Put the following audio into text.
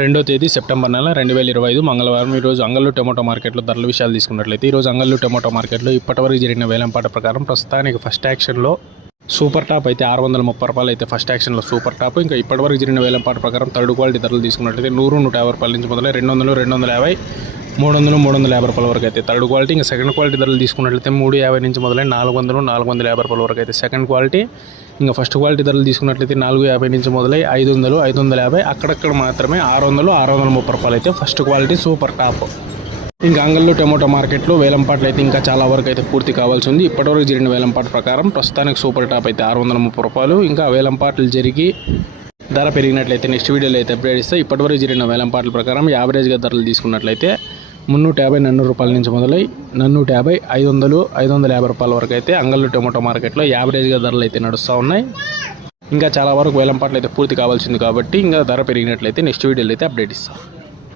2వ తేదీ సెప్టెంబర్ నెల 2025 మంగళవారం. ఈరోజు అంగళ్ళు టొమాటో మార్కెట్లో ధరల విషయాలు తీసుకున్నట్లయితే ఈరోజు అంగళ్ళు టొమాటో మార్కెట్లో ఇప్పటివరకు జరిగిన వేలంపాట ప్రకారం ప్రస్తుతానికి ఫస్ట్ యాక్షన్లో సూపర్ టాప్ అయితే 630 రూపాయలు అయితే ఫస్ట్ యాక్షన్లో సూపర్ టాప్. ఇంకా ఇప్పటివరకు జరిగిన వేలంపాట ప్రకారం థర్డ్ క్వాలిటీ ధరలు తీసుకున్నట్లయితే 100, 150 రూపాయల నుంచి మొదలై 200, 250, 300, 350 రూపాయల వరకు అయితే థర్డ్ క్వాలిటీ. ఇంకా సెకండ్ క్వాలిటీ ధరలు తీసుకున్నట్లయితే 350 నుంచి మొదలై 400, 450 రూపాయల వరకు అయితే సెకండ్ క్వాలిటీ. ఇంకా ఫస్ట్ క్వాలిటీ ధరలు తీసుకున్నట్లయితే 450 నుంచి మొదలై 500, 550, అక్కడక్కడ మాత్రమే 600, 630 రూపాయలు అయితే ఫస్ట్ క్వాలిటీ సూపర్ టాప్. ఇంకా అంగళ్ళు టొమాటో మార్కెట్లో వేలంపాట్లు అయితే ఇంకా చాలా వరకు అయితే పూర్తి కావాల్సి ఉంది. ఇప్పటివరకు జరిగిన వేలంపాట ప్రకారం ప్రస్తుతానికి సూపర్ టాప్ అయితే 630 రూపాయలు. ఇంకా వేలంపాట్లు జరిగి ధర పెరిగినట్లయితే నెక్స్ట్ వీడియోలో అయితే అప్డేట్ ఇస్తాయి. ఇప్పటివరకు జరిగిన వేలంపాట్ల ప్రకారం యావరేజ్గా ధరలు తీసుకున్నట్లయితే 350, 400 రూపాయల నుంచి మొదలై 450, 500, 550 రూపాయల వరకు అయితే అంగళ్ళు టొమాటో మార్కెట్లో యావరేజ్గా ధరలు అయితే నడుస్తూ ఉన్నాయి. ఇంకా చాలా వరకు వేలంపాట్లు అయితే పూర్తి కావాల్సింది కాబట్టి ఇంకా ధర పెరిగినట్లయితే నెక్స్ట్ వీడియోలో అయితే అప్డేట్ ఇస్తాం.